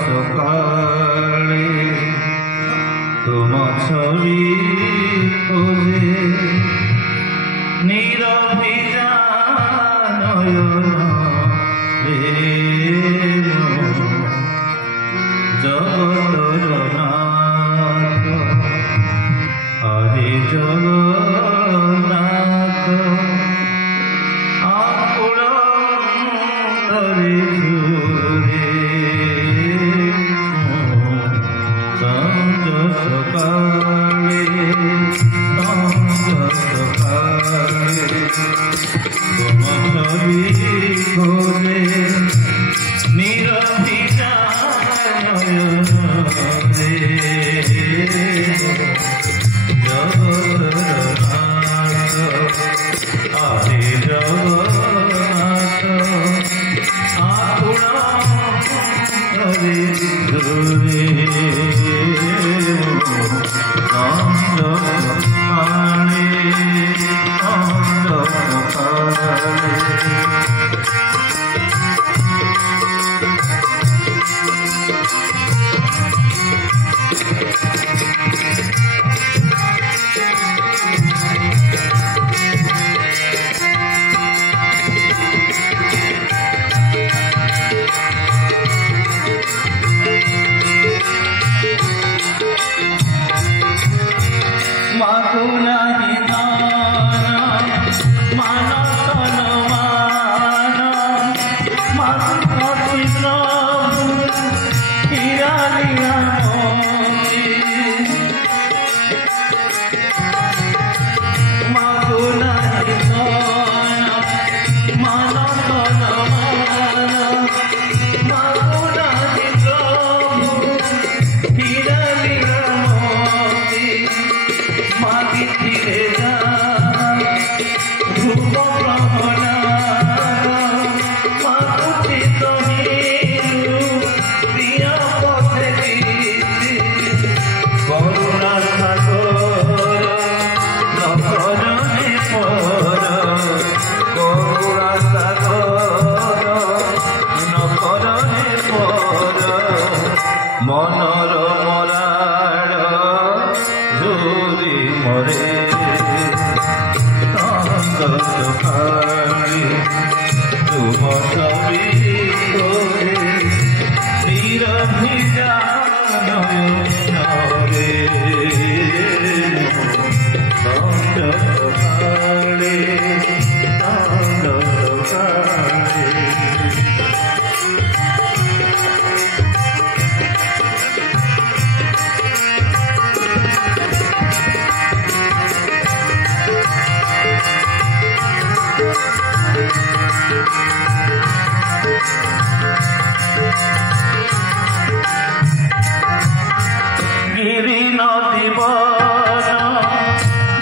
সকালে তোমার ছবি খোঁজে নীরবিতা নয়ন রে জগন্নাথ হরে জগন্নাথ আকুল তরে নদী বন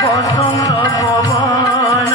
বসন্ত পবন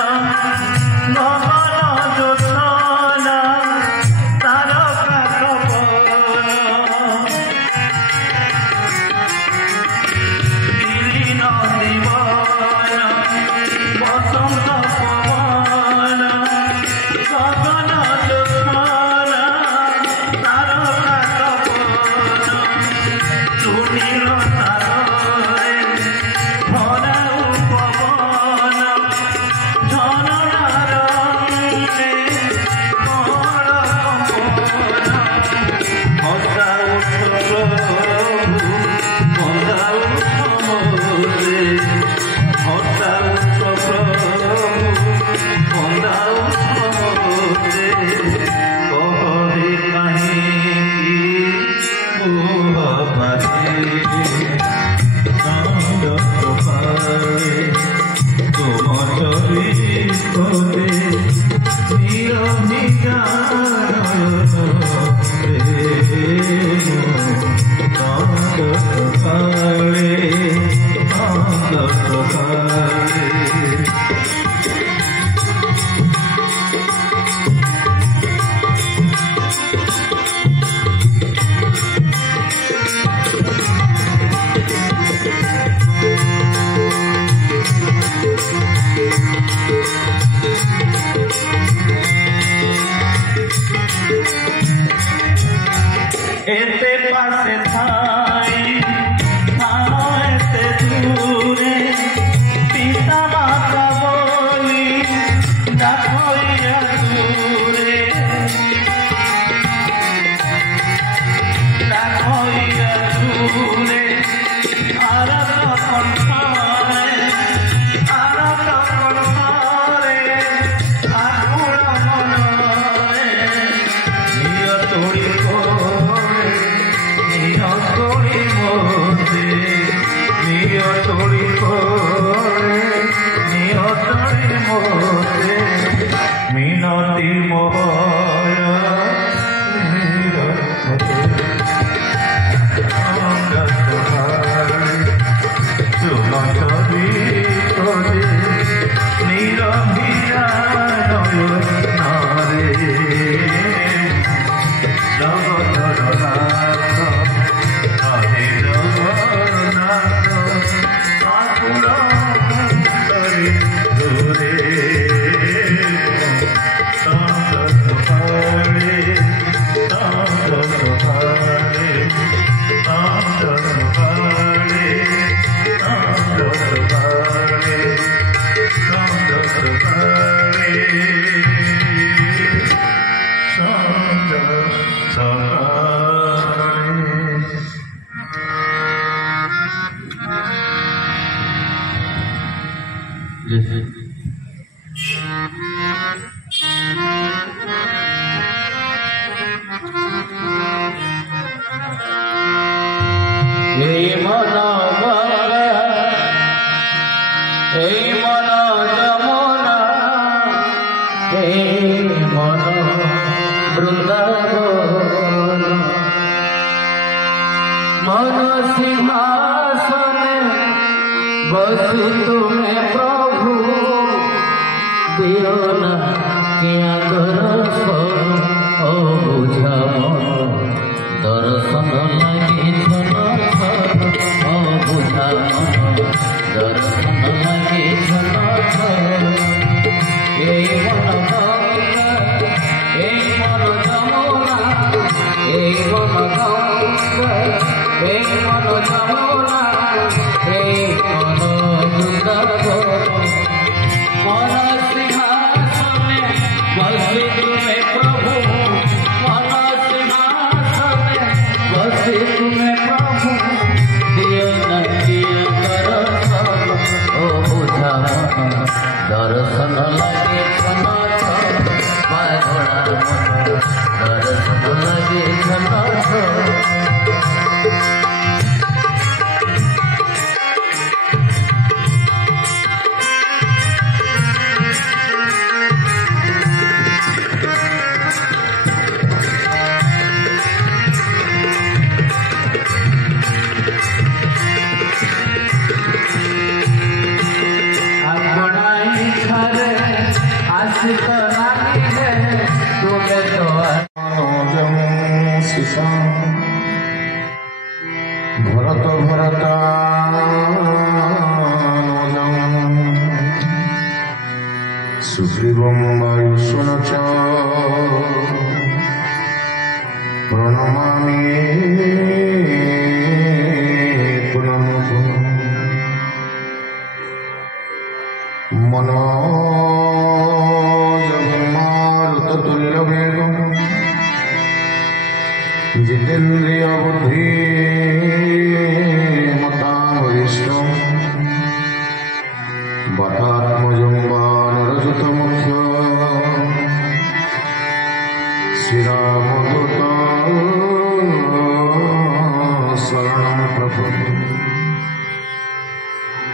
बटात्मजं वा नरजुतमुख्य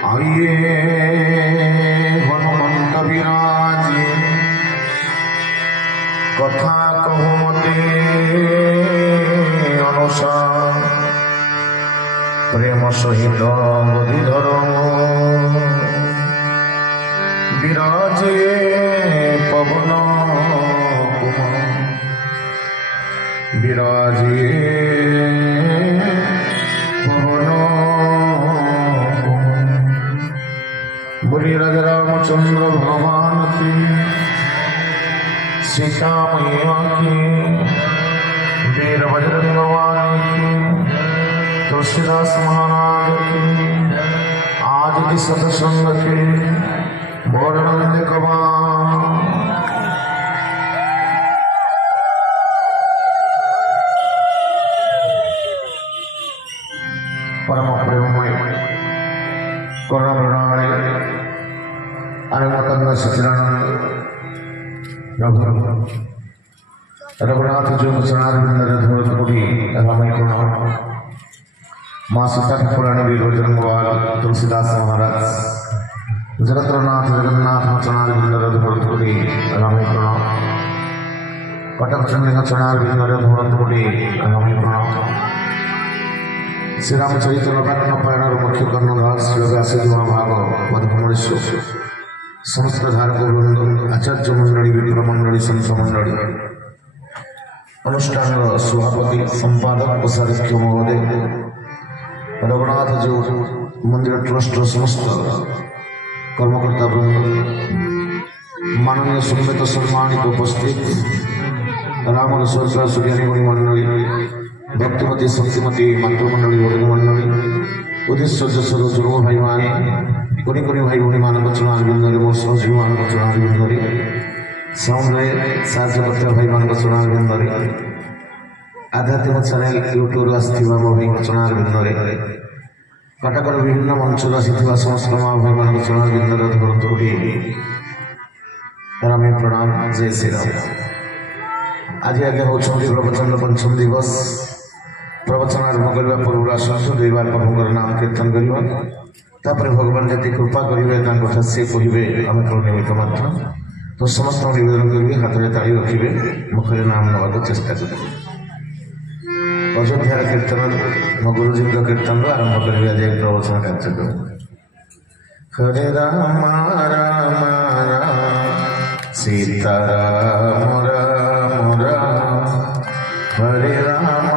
आइए हनुमंत विराजे कथा कहु मते अनुसार प्रेम सहित गदिधर विराजे पवन विराजे पवन बोली राजा रामचंद्र भगवान की सीता मैया की वीर बजरंग वाली की तुलसीदास महाराज की आज की सत्संग की बोरनंद कमान परम प्रेममय करुणामय अनंत सचिदानंद प्रभु रघुनाथ जो चरणारविंद रामाय करुणा माँ सीता की पुरानी वीर बजरंगवाल तुलसीदास महाराज जगतनाथ जगन्नाथ चरणारविंद रामाय करुणा कटक चंद्र चरणारविंद रामाय करुणा श्री रामचरित पारायण मुख्य कर्णधार श्री व्यासदेव महाभाग मधुमणेश्वर समस्त धारक वृंद आचार्य मंडली विप्र मंडली संत मंडली अनुष्ठान सभापति संपादक प्रसारित महोदय रघुनाथ जो मंदिर ट्रस्ट समस्त कर्मकर्ता वृंद माननीय सम्मित सम्मानित उपस्थित राम रसोत्सव सुज्ञानी मंडली भक्तिमती शक्तिमती मातृमंडली भगिनी मंडली उद्देश्य जसर जुर्म भाई मान कोनी कोनी भाई भूणी मान चरणारविंद मो सहजीवी मान चरणारविंद साउंड साहय भाई मान चरणारविंद आध्यात्मिक चैनल यूट्यूब आसथिबा मो भाई चरणारविंद कटकर विभिन्न मंचर आसथिबा समस्त माँ भाई मान चरणारविंद धरतुड़ी रामे प्रणाम जय श्री राम। आज आगे होती प्रवचन पंचम दिवस प्रवचन आरंभ करने पूर्व आसतु दुई बार प्रभुଙ୍କର नाम कीर्तन करवा तापर भगवान जति कृपा करेंगे कथा से कहे आम निमित्त मात्र तो समस्त निवेदन करेंगे हाथ में ताड़ी रखिए मुखरे नाम नवाक चेष्टा करेंगे अयोध्या कीर्तन मो गुरुजी कीर्तन आरंभ करेंगे आज प्रवचन कार्यक्रम हरे राम राम सीता राम राम राम हरे राम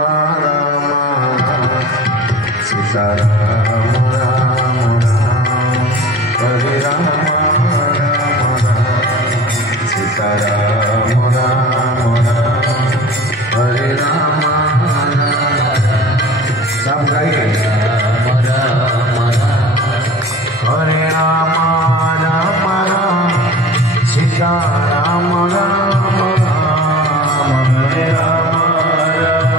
सीता राम राम राम हरे राम सीता राम राम राम हरे राम सब गाइए हरे राम राम राम सीता राम राम राम हरे राम सीता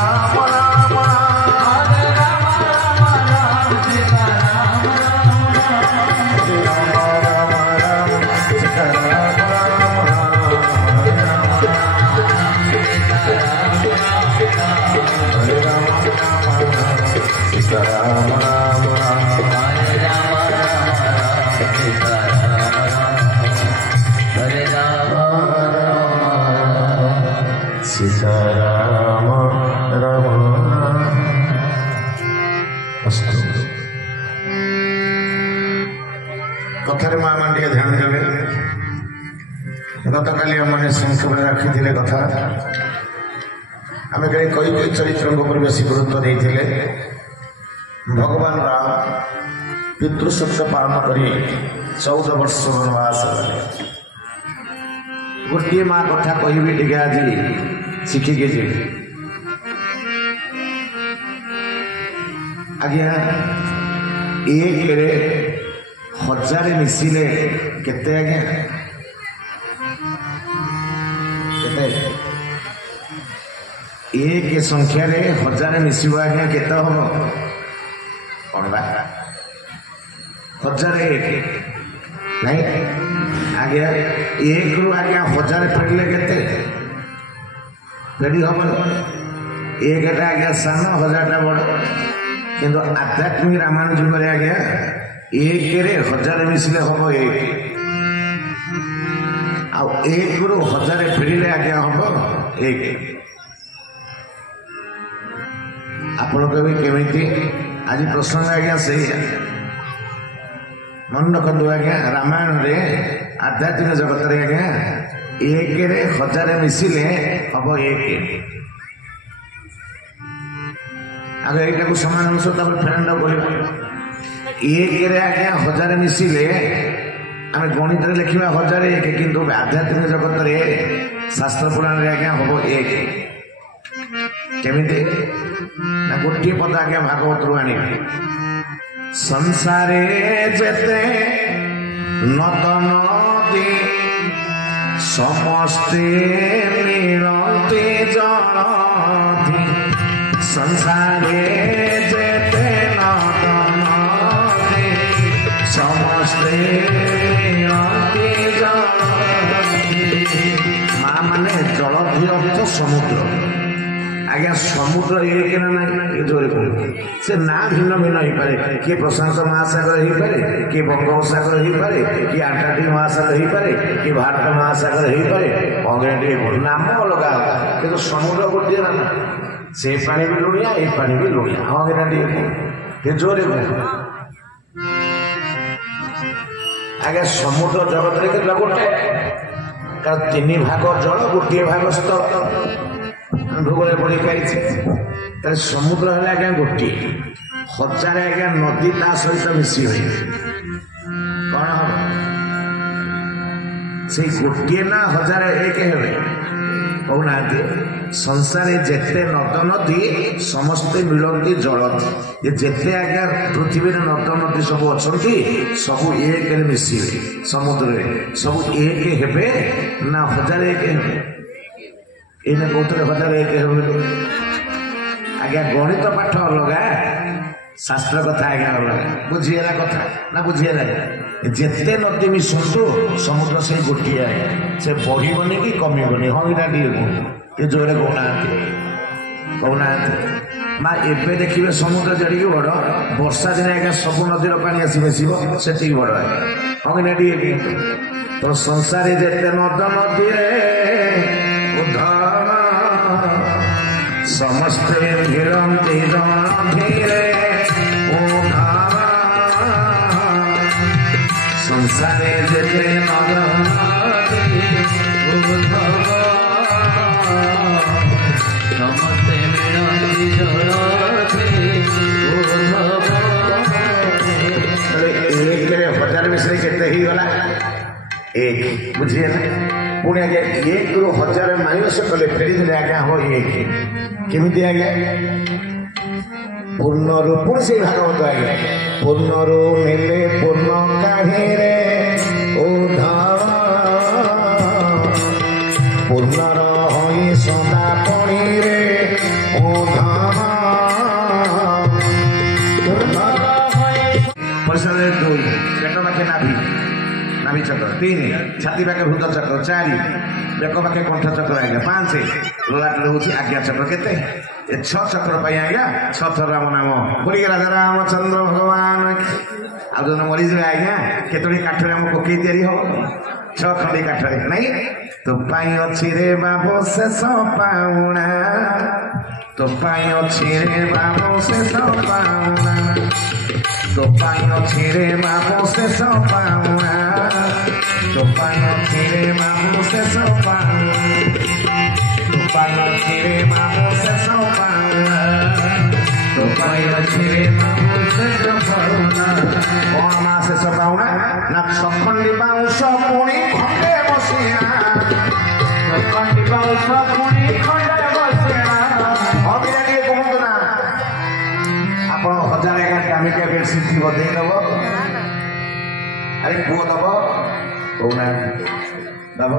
राम राम हरे राम राम राम सीता राम राम राम सीता राम राम हरे राम सीता राम राम हरे राम सीता सीताराम राम कथार माँ मान ध्यान देवे गत काली आम संक्षेप रखी कथा आम कई कई चरित्र बेस गुरुत्व देते भगवान राम पितृसत्य पालन कर 14 वर्ष वनवास गोटे माँ कथा कहबी टे आज शिखिकी जी आज्ञा 1000 मिसिले केते आज्ञा केते 1 संख्या 1000 मिसिब आज्ञा केते हम पढ़वा 1001 नहीं आज्ञा 1 रु आज्ञा 1000 फेरले केते फेरी हम 1 आज्ञा सान 1000 बड़ किंतु आध्यात्मिक रामायण जुग आज्ञा 1 रे 1000 मिसिले हम 1 आ 1 रु 1000 फेरिले आज्ञा हम 1 आपण कभी केमिति आज प्रसंग आज्ञा सही मन रखु आज्ञा रामायण रे आध्यात्मिक जगत रे आज्ञा 1 रे 1000 मिसिले हम 1 आगे एटा को समान अंश तब फ्रेंड बोल 1 रे आज्ञा 1000 मिसिले आम गणित रे लिखा 1001 किंतु आध्यात्मिक जगत रे शास्त्र पुराण रे आज्ञा हम 1 केमिति ना गोटे पद आज्ञा भागवत रु आनी संसारे जेते नद नदी समस्ते मिलते जलधि संसारे जेते नद नदी समस्ते मिलते जलधि माँ माने जलधि अर्थ समुद्र आज्ञा समुद्र एक ना जोर से ना भिन्न भिन्न हो पारे किए प्रशांत महासागर हो पारे किए बंगोपसागर हो पारे किए आंटार्कटिक महासागर हो पारे किए भारत महासागर हो पारे अंग्रेजी नाम अलग किंतु समुद्र गोटे नाम से पानी भी लुणिया ये पानी भी लुणिया अंग्रेजी जोरे आज्ञा समुद्र जगत के गोटे कारण 3 भाग जल गोटे भाग स्थल भूगोल पढ़ी पाई समुद्र है आज्ञा गोटे 1000 आज्ञा नदी ता सहित मिसी हुई कौन हम से गोटे ना 1001 हे कहना संसार जेते नद नदी समस्ते मिलती जलधि ये जेते आज्ञा पृथ्वी नद नदी सब अच्छा सब 1 मिसी समुद्र सब 1 हेबे ना 1001 हेबे एने कौतरे 1001 आज्ञा गणित पाठ अलग शास्त्र कथा आज्ञा अलग बुझीगला कथा ना बुझीगला जेते नदी मिशु समुद्र से गोटे से बढ़ी कि कमिबनी हाँ ये जोरे कहना माँ एवं देखिए समुद्र जड़िकी बड़ वर्षा दिन आज्ञा सब नदीर पानी आसी मिसिब से बड़ हाँ तो संसार जेते नद नदी समस्ते भिड़ंती जलधिरे संसारे जेते नद समस्ते भिड़ंती जलधिरे 1 रे 1000 मिसरे केते ही गला 1 बुझिए ना पुणे आज्ञा 1 रु 1000 माइनस कले फेरी दिले आज्ञा हो 1 केमिति आज्ञा पूर्णरू पुणी से भागवत आज्ञा पूर्णरू मिले पूर्ण काहे रे पूर्णर होई सदा पणी रे नाभि चक्र 3 छाती पाखे हृदय चक्र 4 बेक पाखे कंठ चक्र आज्ञा 5 ललाटरे होची आज्ञा चक्र केते ए 6 चक्र पाई आज्ञा 6 थर राम नाम बोली राजा रामचंद्र भगवान आ जो मरी जाए आज्ञा केतोडी काठरे हम पकई तयारी हो 6 खंडी काठरे नहीं तो पाई अछि रे बाबू शेष पाउना तो पाई अछि रे बाबू शेष पाउना तो पाई अछि रे बाबू शेष पाउना तो पाई अछि रे बाबू शेष पाउना तो पाई अछि रे बाबू शेष पाउना तो पाई अछि रे बाबू शेष पाउना कोण मा शेष पाउना ना सखंडी बाउंश पुणी खंडे बसिया सखंडी बाउंश पुणी खंडे बसिया अबिरा के कहंत ना आपण 1000 दामिका बेडशीट थी बदई दबो अरे पुओ दबो कोना दबो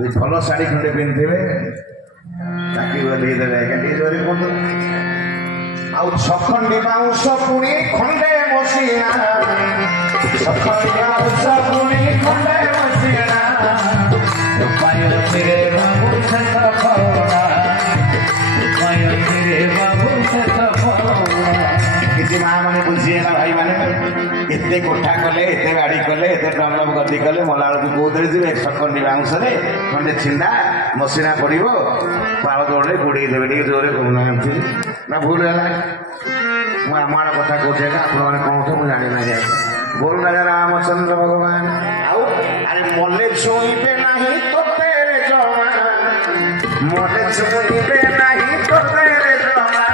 ये भलो साड़ी खंडे पिनथिबे ताकि बोली देबे काटी जोरी कोन आउ सखंडी बाउंश पुणी खंडे बसिया सखंडी बाउंश पुणी खंडे बसिया पायो तेरे बाबू से सफलता पायो तेरे बाबू से सफलता किसी मां माने बुझिएला भाई माने एते कोठा कले एते गाड़ी कले एते डंडब गति कले मलाळ को कोदरे जे सखंडी बाउंश रे खंडे छिंदा मसिना पड़िबो पाळ दौड़े गुडी देबे टी जोरे कोना ना भूल होला मु आमार कथा कहछे आपण माने कोन तो मु जानि ना जाय बोल राजा रामचंद्र भगवान आउ अरे मोले छुईबे नहीं तो तेरे जमा मोले छुईबे नहीं तो तेरे जमा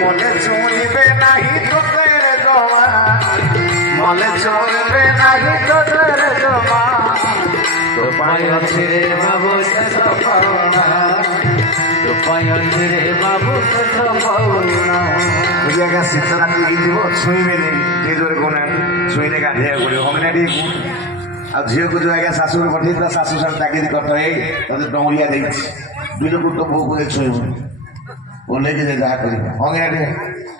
मोले छुईबे नहीं तो तेरे जमा मोले छुईबे नहीं तो तेरे जमा तो पाई अछि रे बाबू से सफलना तो पाई अछि रे बाबू से सफलना बुझिया का सीता राती गिदिबो छुईबे नहीं जे जोरे कोना छुईले गाधे पड़ियो हमने डी आ झियो को जो आगे सासू को पठी त सासू सर ताकि करत ए तते डोंगरिया देई बिलो को तो बो को छुईबो ओले के जा करी हमने डी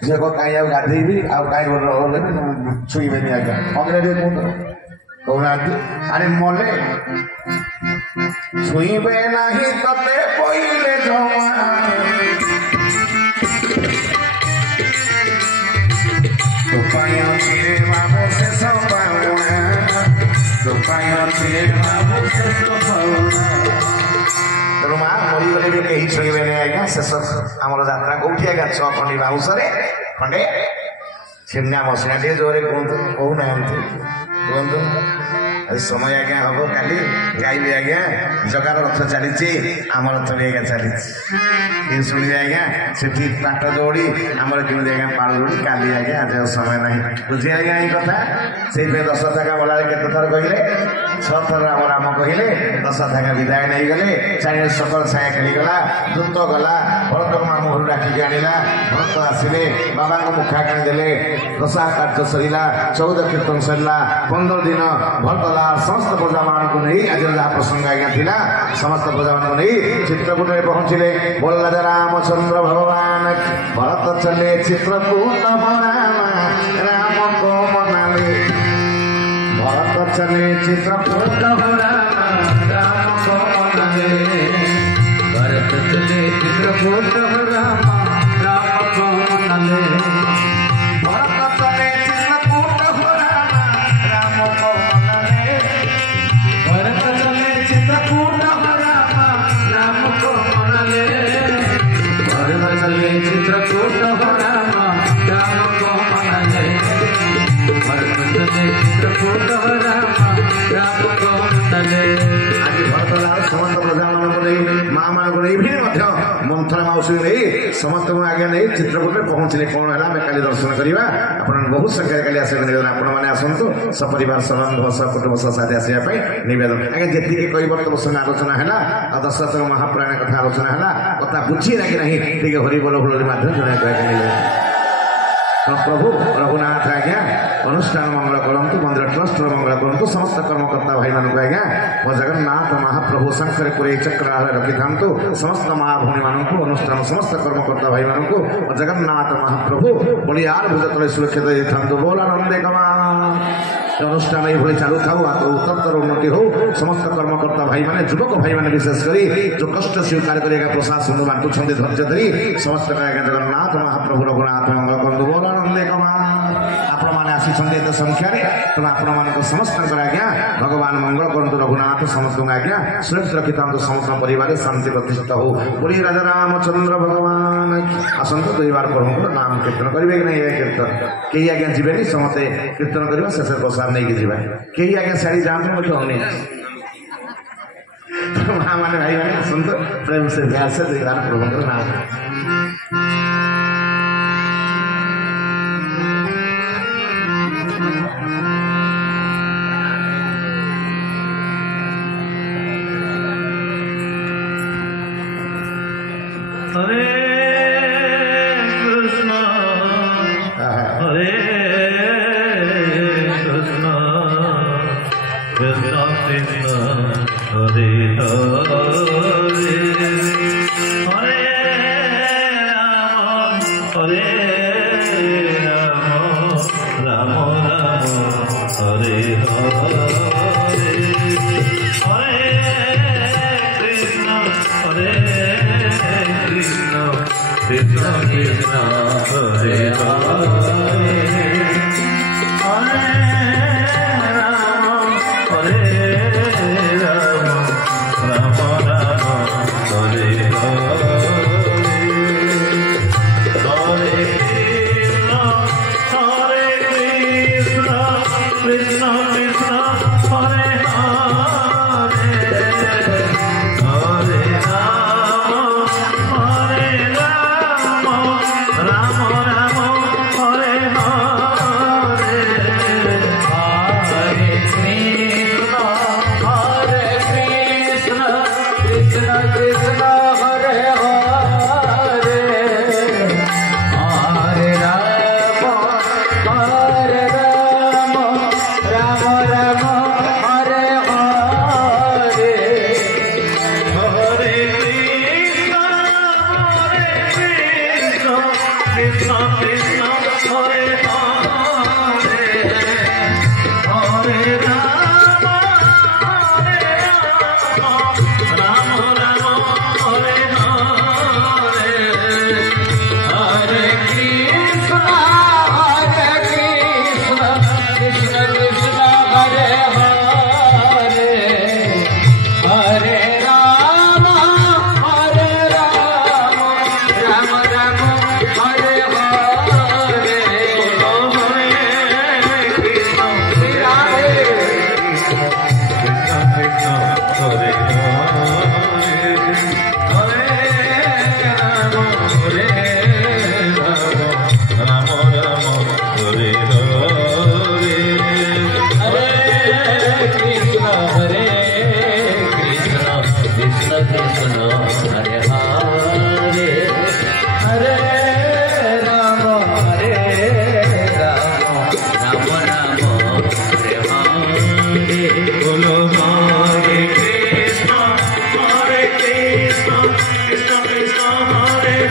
जे को काई आ गाधेबी आ काई ओले छुईबे नहीं आगे हमने डी कोना अरे मोले छुईबे नहीं तते पहिले जमा तो पायो छिरे बाबू से सफलना तो पायो छिरे बाबू से सफलना तो मा मरी गले भी केही छुईबे नहीं आज्ञा शेष हमर यात्रा कोठी आज्ञा 6 खंडी बाउंश रे खंडे छिन्ना मसिना टे जोरे कहू ना कहू समय आज्ञा हम काली गाइबे आज्ञा जगार रथ चली आम रथ भी आज्ञा चली शुणी आज्ञा से पाट दौड़ी आमर केमी आज्ञा पाड़ दौड़ी काली आज्ञा आज समय ना बुझे आज्ञा ये कथा से 10 थाका बोला केते थर कहले 6 थर राम राम कहले 10 थाका विदाय नहीं गले चाहे सकल छाया खेली गला दूत गला भरत मामू डाकी आनिला भरत आसिले बाबा को मुखा काणी देले दशा कार्य सरिला 14 कीर्तन सरिला 15 दिन भरत समस्त प्रजा मान को नहीं आज जहाँ प्रसंग आज्ञा थिला समस्त प्रजा मान को नहीं चित्रकूट में पहुंचले बोल राजा रामचंद्र भगवान भरत चले चित्रकूट राम को मनाले भरत चले चित्रकूट राम को मनाले भरत चले चित्रकूट राम को मनाले भरत चले चित्रकूट राम को भरत चले चित्रकूट राम को मनाले भरत चले चित्रकूट राम को मनाले भरत चले चित्रकूट राम को मनाले आज भरत लाल समस्त प्रजा मान को नहीं मां मान को नहीं भी मंथन माउसी नहीं समस्त को आगे नहीं चित्रकूट में पहुंचले कौन है मैं काली दर्शन करवा अपन बहुत संख्या काली आसे निवेदन आपण माने आसंतु सपरिवार सबंध कुटुंब साथी आसिया पई निवेदन आगे जेति के कई वर्ष प्रसंग आलोचना हैला आ दशरथ महापुराण कथा आलोचना हैला कथा बुझी लागी नहीं ठीक हरि बोल बोल माध्यम जणा कह प्रभु रघुनाथ आज्ञा अनुष्ठान मंगल करंतु मंदिर ट्रस्ट मंगल करंतु समस्त कर्मकर्ता भाई मान को आज्ञा वो जगन्नाथ महाप्रभु शंकर पुरे चक्र रखि थांतु समस्त महाभूमि मान को अनुष्ठान समस्त कर्मकर्ता भाई मान को जगन्नाथ महाप्रभु बलियार भुज तले सुरक्षित थांतु बोल आनंदे कमा অনুষ্ঠাन এইভাবে চালু থাও আর উত্তরতর উন্নতি হোক সমস্ত কর্মকর্তা ভাই মানে যুবক ভাই মানে বিশেষ করে जो कष्ट स्वीकार करेगा प्रशासन बांटुंट धैर्य धरी समस्त जगन्नाथ महाप्रभु रघुनाथ मंगल बंधु बोल आनंदे आपण मैंने आसीचंद एत संख्यार तेना आपण मान समस्त आज्ञा भगवान मंगल करतु रघुनाथ समस्त आज्ञा सुरक्षित रखी था समस्त परिवार शांति प्रतिष्ठा हो बोली राजा रामचंद्र भगवान आसत 2 बार प्रभु नाम कीर्तन करेंगे कि नहीं कीर्तन कई आज्ञा जीवे समस्ते कीर्तन करवा शेष प्रसाद नहीं जाए कई आज्ञा साड़ी जाते मुझे अनेक माँ माने भाई मैंने आसत प्रेम से व्यास 2 बार प्रभु नाम हरे Krishna Krishna Krishna Hare Hare Hare Ram Ram Ram Hare Hare Krishna Krishna Hare Hare Hare Rama Rama Rama Hare Hare Hare Krishna Krishna Krishna Hare Hare Hare Rama Hare Rama Rama Rama Hare Hare Hare Krishna Krishna Krishna Hare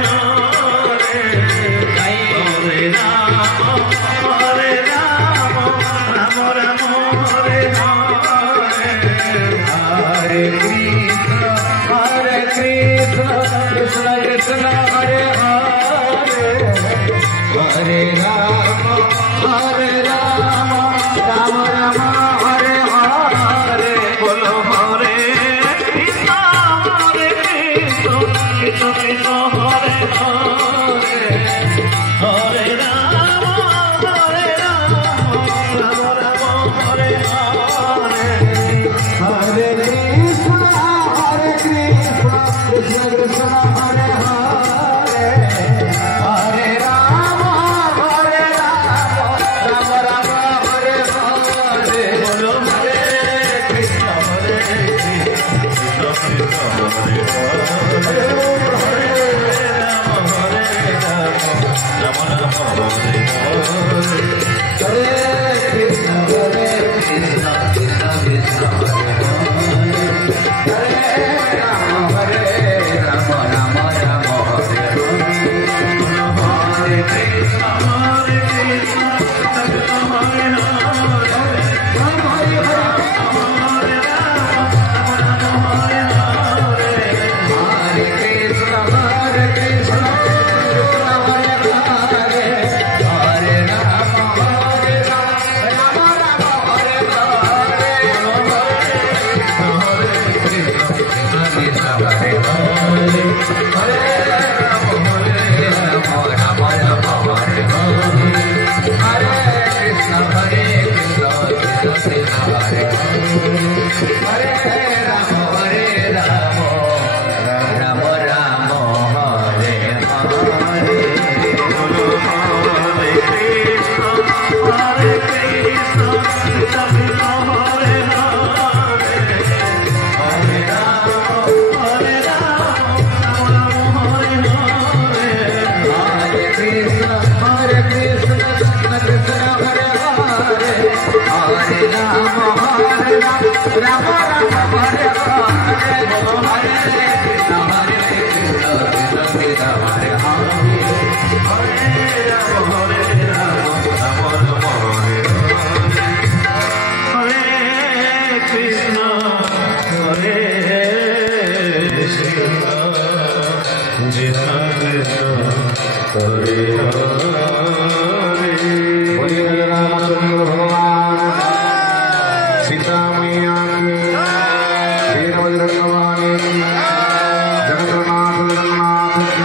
Hare Hare Rama Rama Rama Hare Hare Hare Krishna Krishna Krishna Hare Hare Hare Rama Rama Rama Hare Hare Hare Krishna Krishna Krishna Hare Hare Hare Rama Rama Rama Hare Hare Hare Ram Ram Hare Hare Hare Krishna Krishna Ram Hare Hare Ram Ram Hare Hare Krishna हरे कृष्ण हरे हरे रामचंद्र भगवान सीता मैया भगवान जगन्नाथ जगन्नाथ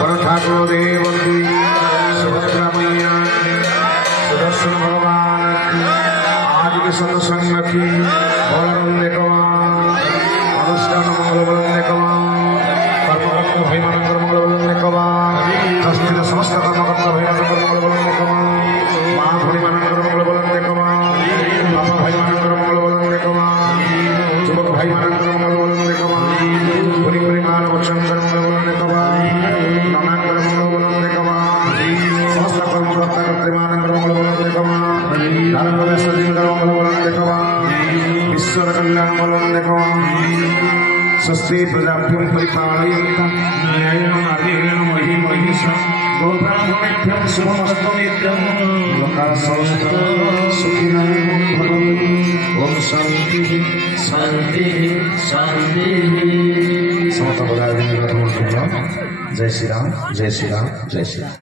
बड़ ठाकुर देव की सुभद्रा मैया सुदर्शन भगवान आज के सत्संग की बलवंदे कवान अनुष्ठान मंगल बलवंदे कवान कर्मकर्ता भाई मानकर मंगल बलवंदे कवान हस्तित समस्त कर्मकर्ता भाई मानकर मंगल बलवंदे कवान मां भाई मानकर मंगल बलवंदे कवान बाबा भाई मानकर मंगल बलवंदे कवान युवक भाई मानकर मंगल बलवंदे कवान पुरी पुरी मान वचन कर मंगल बलवंदे कवान नाम कर मंगल बलवंदे कवान समस्त कर्मकर्ता करते मानकर मंगल बलवंदे कवान धर्म में सजीव कर मंगल बलवंदे कवान ईश्वर कल्याण बलवंदे कवान स्वस्ति प्रजाभ्यं परिपालयन्तां न्यायेन मार्गेण महि महिषं गोब्राह्मणेभ्यः शुभमस्तु नित्यं लोकाः समस्ताः सुखिनः भवन्तु ओम शांति शांति शांति समस्त बधाई जय श्री राम जय श्री राम जय श्री राम जय श्री राम।